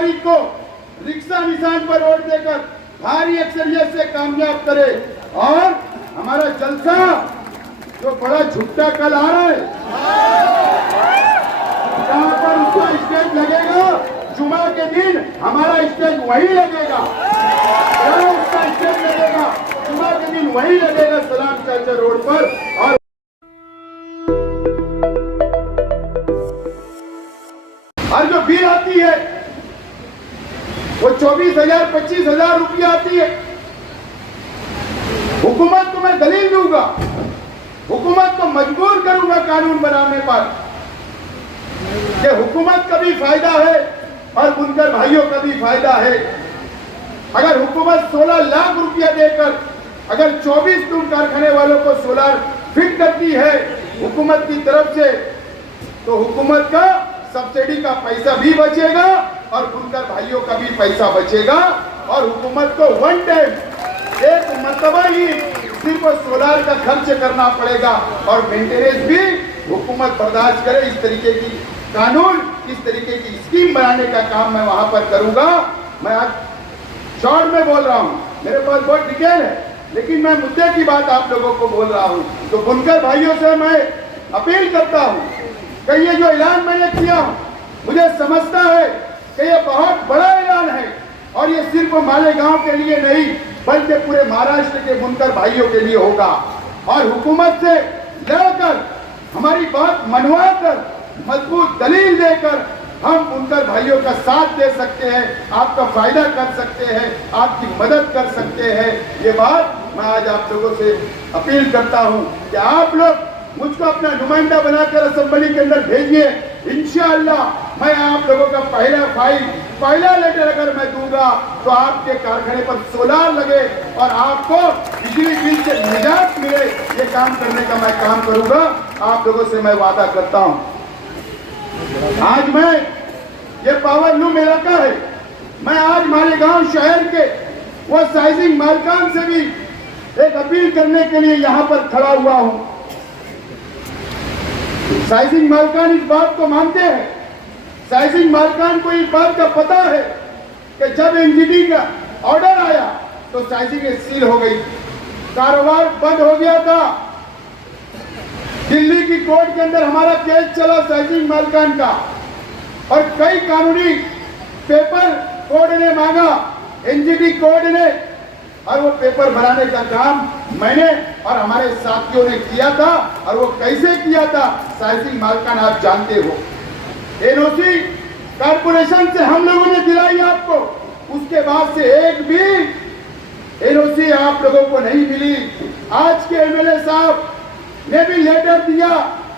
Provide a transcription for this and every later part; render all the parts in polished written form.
तारीख को रिक्शा निशान पर वोट देकर भारी अक्सरियत से कामयाब करे और हमारा जलसा जो बड़ा झुट्टा कल आ रहा है, जहां पर उसका स्टेज लगेगा, जुमा के दिन हमारा स्टेज वही लगेगा, उसका स्टेज लगेगा, जुमा के दिन वही लगेगा सलाम चाचा रोड पर। और जो बिल आती है वो 24,000 25,000 रुपया आती है। हुकूमत को मैं दलील दूंगा, हुकूमत को मजबूर करूंगा कानून बनाने पर कि हुकूमत का भी फायदा है और बुनकर भाइयों का भी फायदा है। अगर हुकूमत 16 लाख रुपया देकर अगर 24 टूल कारखाने वालों को सोलर फिट करती है हुकूमत की तरफ से, तो हुकूमत का सब्सिडी का पैसा भी बचेगा और बुनकर भाइयों का भी पैसा बचेगा और हुकूमत को वन टाइम एक मरतबा ही सिर्फ सोलार का खर्च करना पड़ेगा और मेंटेनेंस भी हुकूमत बर्दाश्त करे। इस तरीके की कानून, इस तरीके की स्कीम बनाने का काम मैं वहां पर करूंगा। मैं आज शॉर्ट में बोल रहा हूं, मेरे पास बहुत डिटेल है, लेकिन मैं मुद्दे की बात आप लोगों को बोल रहा हूं। तो बुनकर भाइयों से मैं अपील करता हूं कि ये जो ऐलान मैंने किया, मुझे समझता है कि ये बहुत बड़ा ऐलान है और ये सिर्फ मालेगांव के लिए नहीं बल्कि पूरे महाराष्ट्र के बुनकर भाइयों के लिए होगा। और हुकूमत से लड़कर हमारी बात मनवाकर मजबूत दलील देकर हम बुनकर भाइयों का साथ दे सकते हैं, आपका फायदा कर सकते हैं, आपकी मदद कर सकते हैं। ये बात मैं आज आप लोगों से अपील करता हूं कि आप लोग मुझको अपना नुमाइंदा बनाकर असेंबली के अंदर भेजिए। इंशाअल्लाह मैं आप लोगों का पहला लेटर अगर मैं दूंगा तो आपके कारखाने पर सोलार लगे और आपको बिजली बिल से निजात मिले। ये काम करने का मैं काम करूंगा, आप लोगों से मैं वादा करता हूं। आज मैं ये पावर लूम इलाका है, मैं आज मालेगांव शहर के वो साइजिंग मालकान से भी एक अपील करने के लिए यहाँ पर खड़ा हुआ हूँ। साइजिंग मालकान इस बात को मानते हैं, साइजिंग मालकान को इस बात का पता है कि जब एनजीटी का ऑर्डर आया तो साइजिंग सील हो गई, कारोबार बंद हो गया था। दिल्ली की कोर्ट के अंदर हमारा केस चला साइजिंग मालकान का और कई कानूनी पेपर कोर्ट ने मांगा, एनजीटी कोर्ट ने, और वो पेपर बनाने का काम मैंने और हमारे साथियों ने किया था। और वो कैसे किया था, साइजिंग मालकान आप जानते हो। एनओसी कारपोरेशन से हम लोगों ने दिलाई आपको, उसके बाद से एक भी एनओसी आप लोगों को नहीं मिली। आज के एमएलए साहब ने भी लेटर दिया,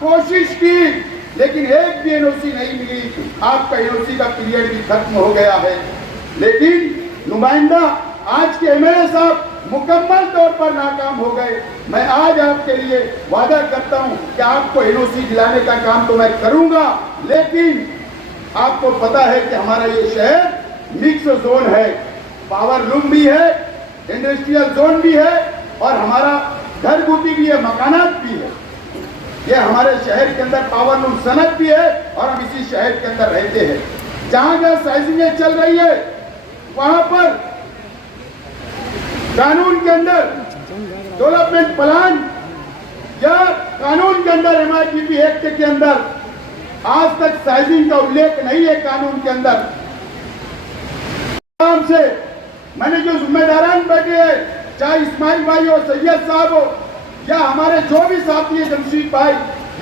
कोशिश की, लेकिन एक भी एनओसी नहीं मिली। आपका एनओसी का पीरियड भी खत्म हो गया है। लेकिन नुमाइंदा आज के एमएलए साहब मुकम्मल तौर पर नाकाम हो गए। मैं आज आपके लिए वादा करता हूं कि आपको एनओसी दिलाने का काम तो मैं करूंगा, लेकिन आपको पता है कि हमारा ये शहर मिक्स जोन है, पावर लूम भी है, इंडस्ट्रियल जोन भी है और हमारा घरगुती भी है, मकानात भी है। ये हमारे शहर के अंदर पावर लूम सनत भी है और हम इसी शहर के अंदर रहते हैं। जहां जहां साइजिंग चल रही है वहां पर कानून के अंदर डेवलपमेंट प्लान या कानून के अंदर एमआईटीपी एक्ट के अंदर आज तक साइजिंग का उल्लेख नहीं है। कानून के अंदर से मैंने जो जिम्मेदारान बैठे हैं, चाहे इस्माइल भाई हो, सैयद साहब हो या हमारे जो भी साथी है, जमशीद भाई,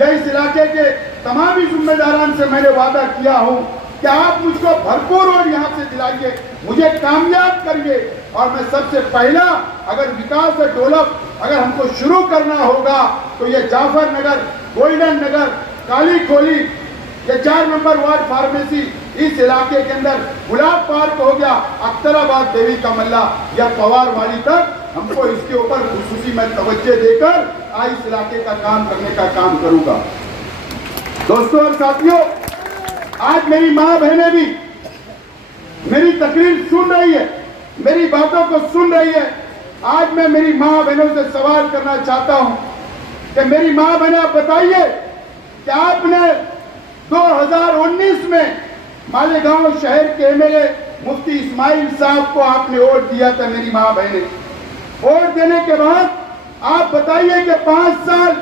या इस इलाके के तमाम ही जिम्मेदारान से मैंने वादा किया हूं कि आप मुझको भरपूर और यहाँ से दिलाइए, मुझे कामयाब करिए। और मैं सबसे पहला अगर विकास और डेवलप अगर हमको शुरू करना होगा तो ये जाफर नगर, गोल्डन नगर, काली खोली, ये 4 नंबर वार्ड फार्मेसी, इस इलाके के अंदर गुलाब पार्क हो गया, अख्तराबाद, देवी का मल्ला या पवार वाली तक हमको इसके ऊपर खुसूसी में तवज्जो देकर आज इस इलाके का काम करने का काम करूंगा। दोस्तों और साथियों, आज मेरी माँ बहनें भी मेरी तकरीर सुन रही है, मेरी बातों को सुन रही है। आज मैं मेरी माँ बहनों से सवाल करना चाहता हूं कि मेरी माँ बहनें, आप बताइए कि आपने 2019 में मालेगांव शहर के एमएलए मुफ्ती इस्माइल साहब को आपने वोट दिया था मेरी मां बहने। वोट देने के बाद आप बताइए कि 5 साल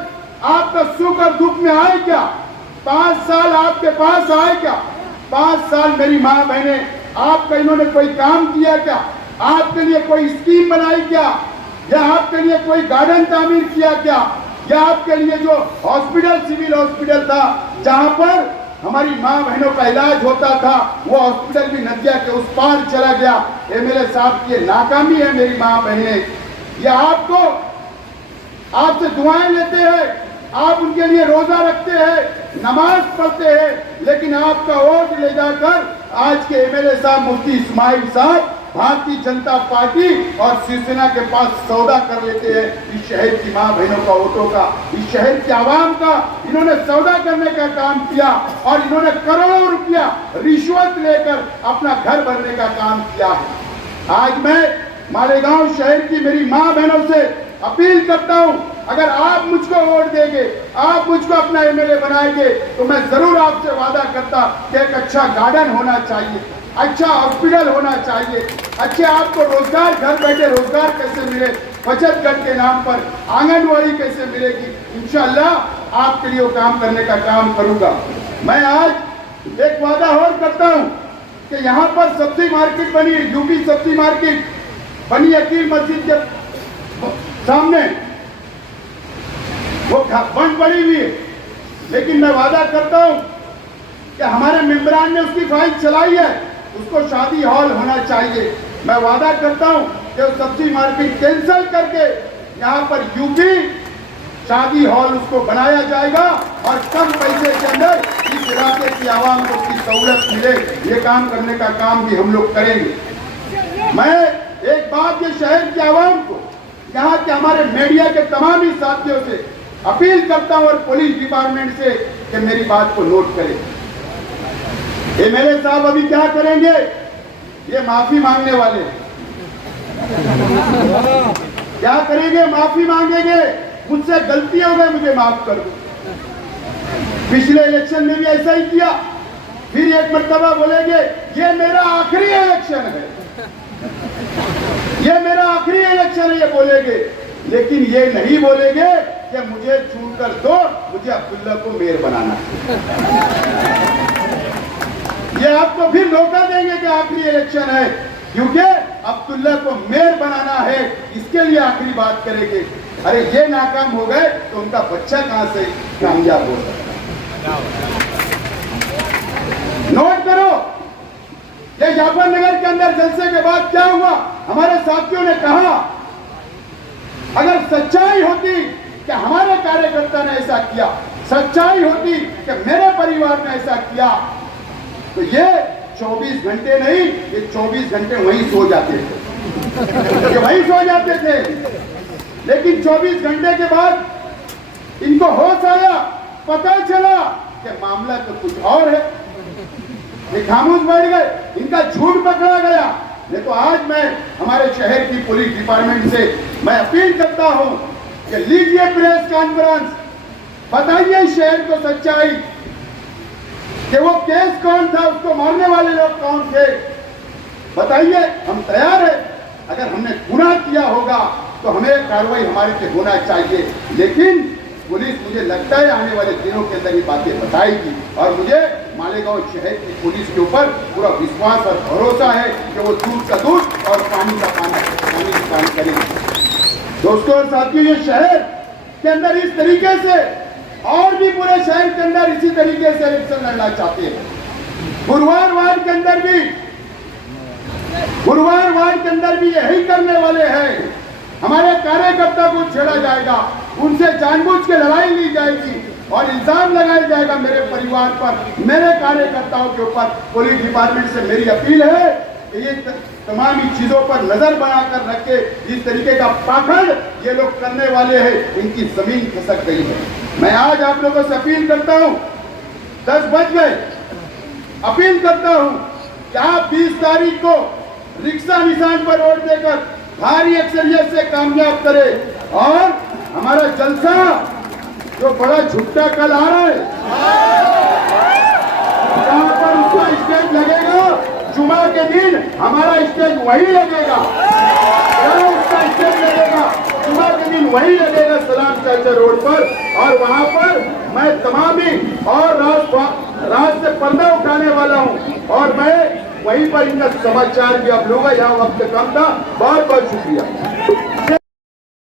आपका सुख और दुख में आए क्या? 5 साल आपके पास आए क्या? 5 साल मेरी मां बहने आपका इन्होंने कोई काम किया क्या? आपके लिए कोई स्कीम बनाई क्या? या आपके लिए कोई गार्डन तामीर किया क्या? या आपके लिए जो हॉस्पिटल सिविल हॉस्पिटल था जहां पर हमारी मां बहनों का इलाज होता था, वो हॉस्पिटल भी नदिया के उस पार चला गया। एमएलए साहब की नाकामी है मेरी मां बहने। ये आपको आपसे दुआएं लेते हैं, आप उनके लिए रोजा रखते हैं, नमाज पढ़ते हैं, लेकिन आपका वोट ले जाकर आज के एमएलए साहब मुफ्ती इस्माइल साहब भारतीय जनता पार्टी और शिवसेना के पास सौदा कर लेते हैं। इस शहर की मां बहनों का वोटों का, इस शहर की आवाम का इन्होंने सौदा करने का काम किया और इन्होंने करोड़ों रुपया रिश्वत लेकर अपना घर भरने का काम किया है। आज मैं मालेगांव शहर की मेरी मां बहनों से अपील करता हूं, अगर आप मुझको वोट देंगे, आप मुझको अपना एमएलए बनाएंगे, तो मैं जरूर आपसे वादा करता कि एक अच्छा गार्डन होना चाहिए, अच्छा हॉस्पिटल होना चाहिए, अच्छे आपको रोजगार, घर बैठे रोजगार कैसे मिले, बचत घर के नाम पर आंगनवाड़ी कैसे मिलेगी, इंशाअल्लाह आपके लिए वो काम करने का काम करूंगा। मैं आज एक वादा और करता हूं कि यहाँ पर सब्जी मार्केट बनी, यूपी सब्जी मार्केट बनी अकील मस्जिद के सामने, वो बंद पड़ी हुई है, लेकिन मैं वादा करता हूं कि हमारे मेंबरान ने उसकी फाइल चलाई है, उसको शादी हॉल होना चाहिए। मैं वादा करता हूं कि सब्जी मार्केट कैंसिल करके यहाँ पर यूपी शादी हॉल उसको बनाया जाएगा और कम पैसे के अंदर इस इलाके की आवाम को उसकी सहूलत मिले, ये काम करने का काम भी हम लोग करेंगे। मैं एक बात ये शहर की आवाम को, यहाँ के हमारे मीडिया के तमाम ही साथियों से अपील करता हूँ और पुलिस डिपार्टमेंट से कि मेरी बात को नोट करें। एमएलए साहब अभी क्या करेंगे? ये माफी मांगने वाले क्या करेंगे? माफी मांगेंगे, मुझसे गलती हो गई, मुझे माफ कर दो। पिछले इलेक्शन में भी ऐसा ही किया, फिर एक मर्तबा बोलेंगे ये मेरा आखिरी इलेक्शन है, ये मेरा आखिरी इलेक्शन है, ये बोलेंगे, लेकिन ये नहीं बोलेंगे कि मुझे छूट कर दो, मुझे अब्दुल्ला को मेयर बनाना है। ये आपको फिर धोखा देंगे कि आखिरी इलेक्शन है, क्योंकि अब्दुल्ला को मेयर बनाना है, इसके लिए आखिरी बात करेंगे। अरे ये नाकाम हो गए तो उनका बच्चा कहां से कामयाब हो सकता है? नोट करो, ये जाफरनगर के अंदर जलसे के बाद क्या हुआ? हमारे साथियों ने कहा अगर सच्चाई होती कि हमारे कार्यकर्ता ने ऐसा किया, सच्चाई होती कि मेरे परिवार ने ऐसा किया, तो ये 24 घंटे नहीं, ये 24 घंटे वहीं सो जाते थे, ये वहीं सो जाते थे। लेकिन 24 घंटे के बाद इनको होश आया, पता चला कि मामला तो कुछ और है, ये खामोश बैठ गए, इनका झूठ पकड़ा गया। नहीं तो आज मैं हमारे शहर की पुलिस डिपार्टमेंट से मैं अपील करता हूं कि लीजिए प्रेस कॉन्फ्रेंस, बताइए शहर को सच्चाई कि वो केस कौन था, उसको मारने वाले लोग कौन थे, बताइए। हम तैयार है, अगर हमने गुनाह किया होगा तो हमें कार्रवाई हमारे पे होना चाहिए, लेकिन पुलिस मुझे लगता है आने वाले दिनों के अंदर ये बातें बताएगी और मुझे मालेगांव शहर की पुलिस के ऊपर पूरा विश्वास और भरोसा है कि वो दूध का दूध और पानी का पानी करेगी। दोस्तों और साथियों, ये शहर के अंदर इस तरीके से और भी पूरे शहर के अंदर इसी तरीके से इलेक्शन लड़ना चाहते हैं। गुरुवार वार्ड के अंदर भी यही करने वाले हैं। हमारे कार्यकर्ता को छेड़ा जाएगा, उनसे जानबूझ के लड़ाई ली जाएगी और इल्जाम लगाया जाएगा मेरे परिवार पर, मेरे कार्यकर्ताओं के ऊपर। पुलिस डिपार्टमेंट से मेरी अपील है कि ये तमाम चीजों पर नजर बनाकर रखे। इस तरीके का पाखंड ये लोग करने वाले हैं, इनकी जमीन खिसक गई है। मैं आज आप लोगों से अपील करता हूं, 10 बज गए, अपील करता हूं कि आप 20 तारीख को रिक्शा निशान पर वोट देकर भारी अक्सरियत से कामयाब करें और हमारा जलसा जो बड़ा झुट्टा कल आ रहा है, जहां पर उसको स्टेज लगेगा, जुमा के दिन हमारा स्टेज वही लगेगा, उसका स्टेज लगेगा, जुमा के दिन वही लगेगा सलाम चाचा रोड पर। और वहां पर मैं तमामी और राज से पर्दा उठाने वाला हूं और मैं वहीं पर इनका समाचार भी अब लूंगा। यहाँ वक्त कम था। बहुत बहुत शुक्रिया।